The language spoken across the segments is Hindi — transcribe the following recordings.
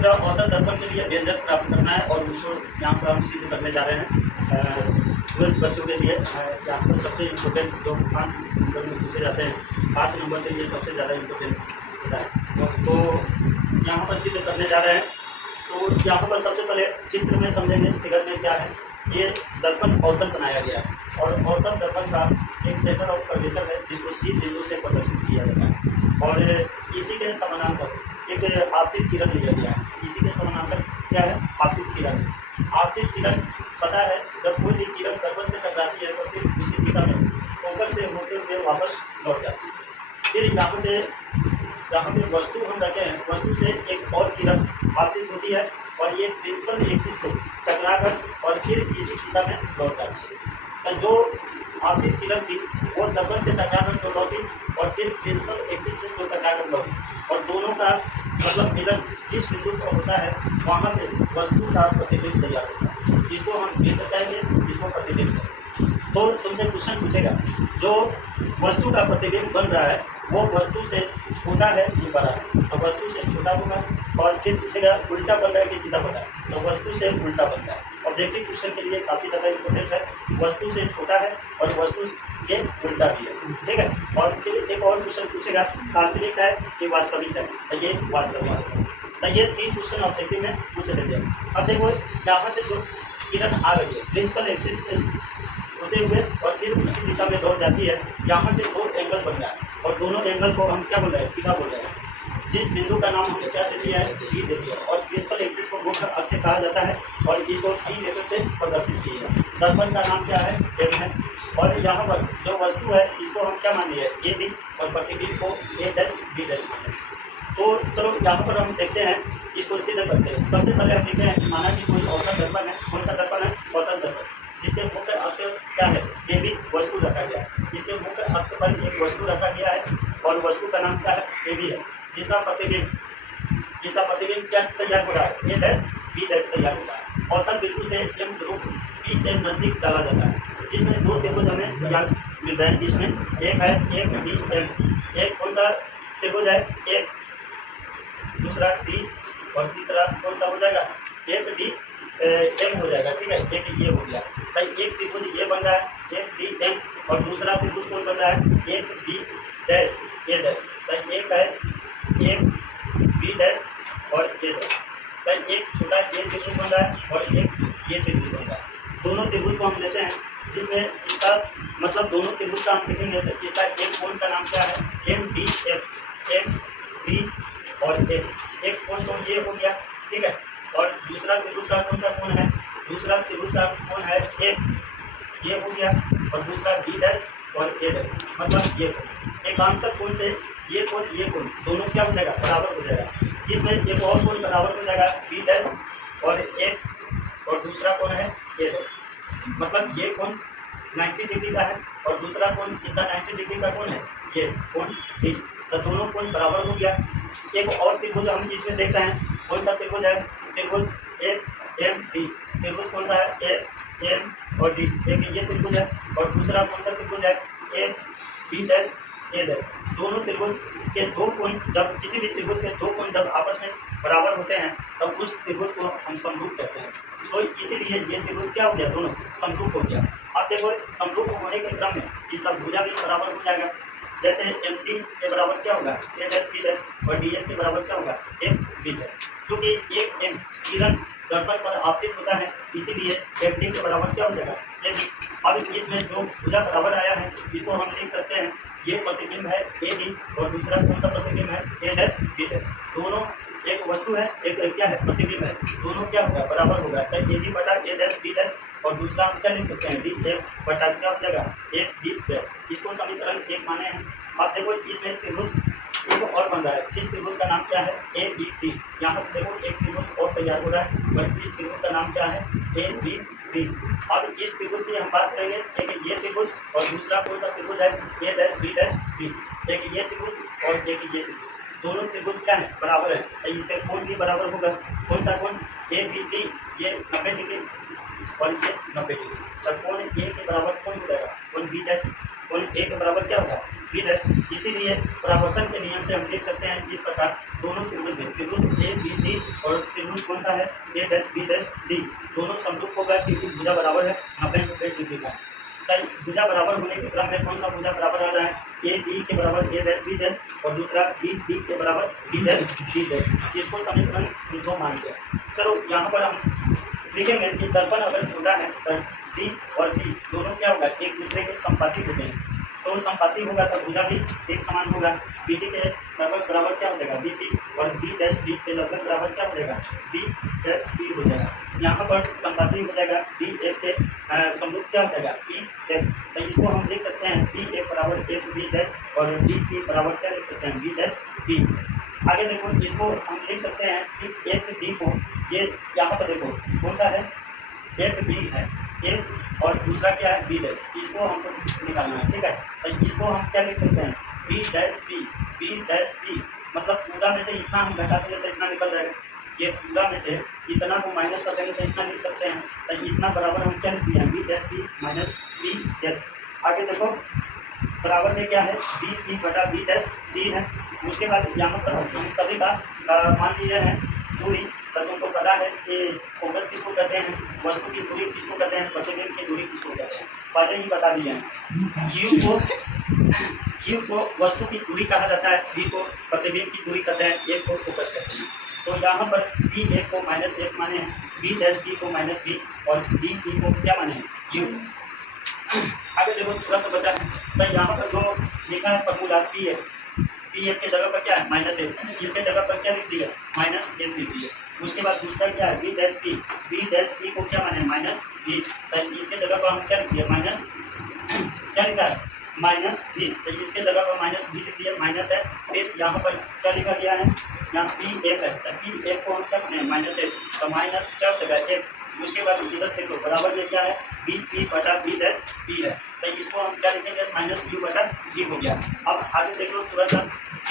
सूत्र औसत दर्पण के लिए व्यंजक प्राप्त करना है और उसको यहाँ पर हम सिद्ध करने जा रहे हैं। ट्वेल्थ बच्चों के लिए यहाँ पर सबसे इम्पोर्टेंट जो 5 नंबर में पूछे जाते हैं, 5 नंबर के लिए सबसे ज़्यादा इम्पोर्टेंस होता है, उसको यहाँ पर सिद्ध करने जा रहे हैं। तो यहाँ पर सबसे पहले चित्र में समझेंगे, फिगर में क्या है। ये दर्पण अवतल बनाया गया है और अवतल दर्पण का एक सेंटर ऑफ कर्वेचर है जिसको सी बिंदु से प्रदर्शित किया जाता है और इसी के समानांतर एक आपतित किरण लिया गया है। इसी के समानांतर क्या है? आपतित किरण। आपतित किरण पता है, जब कोई भी किरण दर्पण से टकराती है तो फिर उसी दिशा में फोकस से होते हुए वापस लौट जाती है। फिर यहाँ से जहाँ पे वस्तु हम रखे हैं, वस्तु से एक और किरण आपतित होती है और ये प्रिंसिपल एक्सिस से टकराकर और फिर इसी दिशा में लौट जाती है। तो जो आपतित किरण थी वो दर्पण से टकराकर जो लौटी और फिर प्रिंसिपल एक्सिस से जो टकराकर लौटी और दोनों का मतलब मिलन जिस बिंदु पर होता है वहाँ पे वस्तु का प्रतिबिंब तैयार होता है। इसको हम बिंब कहेंगे, इसको प्रतिबिंब कहेंगे। तो तुमसे क्वेश्चन पूछेगा, जो वस्तु का प्रतिबिंब बन रहा है वो वस्तु से छोटा है कि बड़ा है? तो वस्तु से छोटा होगा। और फिर पूछेगा उल्टा बन रहा है कि सीधा बन रहा है? तो वस्तु से उल्टा बन रहा है। ऑब्जेक्टिव क्वेश्चन के लिए काफ़ी ज़्यादा इम्पोर्टेंट है, वस्तु से छोटा है और वस्तु के उल्टा भी है, ठीक है। और फिर एक और क्वेश्चन पूछेगा, काल्पनिक है कि वास्तविक है? तो ये वास्तविक। तो ये 3 क्वेश्चन ऑब्जेक्टिव में पूछ लेते हैं। अब देखो यहाँ से जो किरण आ रही है प्रिंसिपल एक्सिस से होते हुए और फिर उसी दिशा में लौट जाती है, यहाँ से 2 एंगल बन रहा है और दोनों एंगल को हम क्या बोल रहे हैं? थीटा बोल रहे हैं। जिस बिंदु का नाम हमने क्या दे दिया है? बी दे दिया और प्रिंसिपल एक्सिस को मुख्य अक्ष कहा जाता है और इसको टी लेटर से प्रदर्शित किया है। दर्पण का नाम क्या है? एम है। और यहाँ पर जो वस्तु है इसको हम क्या मान लिए? ए बी और प्रतिबिंब को ए डैश बी डैश माने। तो चलो यहाँ पर हम देखते हैं, इसको सीधे करते हैं। सबसे पहले हम लिखते हैं, माना कि कोई औसत दर्पण है। कौन सा दर्पण है? औसत दर्पण, जिसके मुख्य अक्ष क्या है? ए बी वस्तु रखा गया है। इसके मुख्य अक्ष पर एक वस्तु रखा गया है और वस्तु का नाम क्या है? ए बी है। जिसका प्रतिबिंब क्या तैयार हो रहा है? ए डैश बी डैश तैयार हो रहा है। औसत बिंदु से एम ध्रुव बी से नजदीक डाला जाता है, जिसमें 2 त्रिभुज हमें याद मिल रहे हैं। इसमें एक है एक बी एम। एक कौन सा त्रिभुज है? एक, दूसरा डी और तीसरा कौन सा हो जाएगा? एक डी एम हो जाएगा, ठीक है। एक ये हो गया भाई, एक त्रिभुज ये बन रहा है एक डी एम और दूसरा त्रिभुज कौन बन रहा है? एक बी डैश ए डैश। भाई एक है एक बी डैश और ए डैश। भाई एक छोटा ये त्रिभुज बन रहा है और एक ये त्रिभुज बन रहा है। दोनों त्रिभुज को हम लेते हैं, जिसमें इसका मतलब दोनों त्रिभुज का हम लिखेंगे तो इसका एक कोण का नाम क्या है? M D F. M D और एफ, एक कोण तो ये हो गया, ठीक है। और दूसरा त्रिभुज का कौन सा कोण है? दूसरा त्रिभुज का कोण है एफ, ये हो गया। और दूसरा बी डैश और ए डैश, मतलब ये कोण। एकांतर कोण से ये कोण दोनों क्या हो जाएगा? बराबर हो जाएगा। इसमें एक और कोण बराबर हो जाएगा बी डैश और एफ और दूसरा कोण है ए डैश, मतलब ये कोण 90 डिग्री का है और दूसरा कोण इसका 90 डिग्री का कोण है, ये कोण डी। तो दोनों कोण बराबर हो गया। एक और त्रिभुज हम इसमें देख रहे हैं, कौन सा त्रिभुज है? त्रिभुज एफ एम डी। त्रिभुज कौन सा है? एफ एम और डी। एक ये त्रिभुज है और दूसरा कौन सा त्रिभुज है? एफ बी डैश ए डैश। दोनों त्रिभुज के 2 कोण, जब किसी भी त्रिभुज के 2 कोण जब आपस में बराबर होते हैं तब उस त्रिभुज को हम समरूप कहते हैं। तो इसीलिए ये त्रिभुज क्या हो गया? दोनों समरूप हो गया। अब देखो समरूप होने के क्रम में इसका भुजा भी बराबर हो जाएगा। जैसे एम टी के बराबर क्या होगा? ए डैश बी डैश और डी एम के बराबर क्या होगा? M B dash. क्योंकि एक एम किरण दर्पण पर आपतित होता है, इसीलिए एम टी के बराबर क्या हो जाएगा? एम। अब इसमें जो भुजा बराबर आया है इसको हम लिख सकते हैं, ये प्रतिबिंब है ए बी और दूसरा कौन सा प्रतिबिंब है? ए डैश बी डैश। दोनों एक वस्तु है, एक क्या है? प्रतिबिंब है। दोनों क्या होगा? बराबर होगा। तो ए बी बटा ए डैश बी डैश और दूसरा हम क्या लिख सकते हैं? डी एफ बटा क्या हो जाएगा? A B dash. इसको समीकरण 1 माने हैं। आप देखो इसमें त्रिभुज एक और बन रहा है, जिस त्रिभुज का नाम क्या है? A B D. यहाँ से देखो एक त्रिभुज और तैयार हो रहा है और इस त्रिभुज का नाम क्या है? A B D. अब इस त्रिभुज की हम बात करेंगे, एक ये त्रिभुज और दूसरा कौन सा त्रिभुज है? ए डैश बी डैश डी। एक ये त्रिभुज और एक ये त्रिभुज, दोनों त्रिभुज क्या है? बराबर है। तो इसका कोण भी बराबर होगा। कौन सा कोण? ए बी डी, ये 90 डिग्री और ये 90 डिग्री। तो कोण ए के बराबर कौन हो जाएगा? कोण बी डैश, कोण ए के बराबर क्या होगा? B dash. इसीलिए परावर्तन के नियम से हम लिख सकते हैं इस प्रकार, दोनों त्रिभुज में, त्रिभुज ए बी डी और त्रिभुज कौन सा है, ए डैश बी डैश डी, दोनों समरूप होगा क्योंकि भुजा बराबर है 90 डिग्री का। भुजा बराबर होने के क्रम में कौन सा भुजा बराबर आ रहा है, ए बी के बराबर ए डैश बी डैश और दूसरा बी डी के बराबर बी डैश बी डैश। इसको समीकरण 2 मानते हैं। चलो यहाँ पर हम देखेंगे कि दर्पण अगर छोटा है तो डी और बी दोनों क्या होगा, एक दूसरे के संपाती होते हैं। तो संपाती होगा तो भुजा भी एक समान होगा। बी डी के लगभग बराबर क्या हो जाएगा, बी डी, और बी डैश डी के लगभग बराबर क्या हो जाएगा, बी डैश बी हो जाएगा। यहाँ पर संपाती हो जाएगा बी एफ के समरूप क्या हो जाएगा, बी एफ। तो इसको हम लिख सकते हैं बी एफ बराबर एफ बी डैश और बी पी बराबर क्या लिख सकते हैं, बी डैश बी। आगे देखो, इसको हम लिख सकते हैं कि एफ डी को, ये यहाँ पर देखो कौन सा है, एफ बी है, एफ और दूसरा क्या है, बी डैश। इसको हमको निकालना है, ठीक है। तो इसको हम क्या लिख सकते हैं, B dash B, B dash B, मतलब पूरा में से इतना हम घटा देंगे तो इतना निकल जाएगा। ये पूरा में से इतना को माइनस कर देंगे तो इतना लिख सकते हैं। तो इतना बराबर हम क्या लिख दिया, B dash B minus B F. आगे देखो बराबर में क्या है, बी पी बटा बी डैश डी है। उसके बाद यहाँ पर हम सभी का मान लिए हैं दूरी। तो तुमको पता है कि फोकस किसको कहते हैं, वस्तु की दूरी किसको कहते हैं, प्रतिबिंब की दूरी किसको कहते हैं, पहले ही बता दिए हैं। क्यू को वस्तु की दूरी कहा जाता है, बी को प्रतिबिंब की दूरी कहते हैं, ए को फोकस कहते हैं। तो यहाँ पर बी ए को माइनस एक माने हैं, बी डैश बी को माइनस बी और बी पी को क्या माने हैं, क्यू। आगे देखो थोड़ा सा बचा है। तो यहाँ पर जो लिखा है फॉर्मूला पी एफ के जगह पर क्या है, माइनस एफ, जिसके जगह पर क्या लिख दिया, माइनस एफ लिख दिया। उसके बाद दूसरा क्या है, B dash B, B dash B को क्या माने, माइनस बी। तो इसके जगह पर हम क्या लिख दिया, माइनस क्या लिखा है, माइनस बी। तो इसके जगह पर माइनस बी लिख दिया, माइनस है। फिर यहाँ पर क्या लिखा गया है, यहाँ पी एफ है, तो पी एफ को हम क्या माने, माइनस एफ, तो माइनस क्या हो जाएगा एफ। उसके बाद इधर देखो बराबर में क्या है, बी पी बटा बी डैश बी है। तो इसको हम क्या लिखेंगे, माइनस क्यू बटा बी हो गया। अब आगे देखो थोड़ा सा,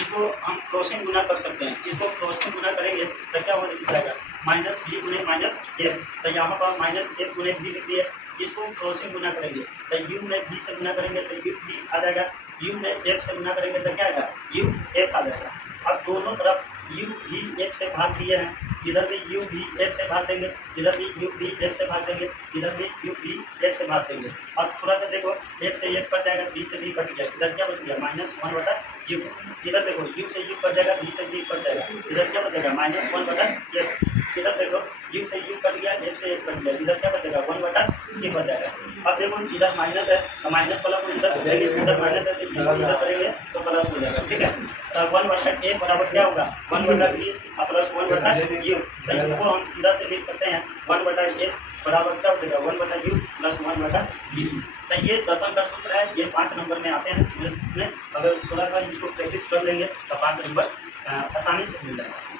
इसको हम क्रॉसिंग गुना कर सकते हैं। इसको क्रॉसिंग गुना करेंगे तो क्या हो जाएगा, माइनस बी गुने माइनस एफ। तो यहाँ पर माइनस एफ गुने बी लिख दिए। इसको क्रॉसिंग गुना करेंगे तो यू में बी से गुना करेंगे तो यू बी आ जाएगा, यू में एफ से गुना करेंगे तो क्या आएगा, यू एफ आ जाएगा। अब दोनों तरफ यू भी एफ से भाग दिए हैं, इधर भी यू भी एफ से भाग देंगे, इधर भी यू भी एफ से भाग देंगे, इधर भी यू भी एफ से भाग देंगे। अब थोड़ा सा देखो, एफ से एफ कट जाएगा, बी से बी कट गया, इधर क्या बच गया, माइनस वन बटा यू। इधर देखो यू से यू कट जाएगा, बी से बी कट जाएगा, इधर क्या बचेगा, माइनस वन बटा एफ। इधर देखो यू से यू कट गया, एफ से एफ कट गया, इधर क्या बचेगा, वन बटा ए बच जाएगा। अब देखो इधर माइनस है तो माइनस वाला को इधर करेंगे, इधर माइनस है तो इधर करेंगे तो प्लस हो जाएगा, ठीक है। तो वन बटा ए बराबर क्या होगा, वन बटा बी प्लस वन बटा यू। तो इसको हम सीधा से लिख सकते हैं, वन बटा ए बराबर क्या हो जाएगा, वन बटा यू प्लस वन बटा बी। तो ये दर्पण का सूत्र है, ये 5 नंबर में आते हैं। अगर थोड़ा सा इसको प्रैक्टिस कर लेंगे तो 5 नंबर आसानी से मिल जाएगा।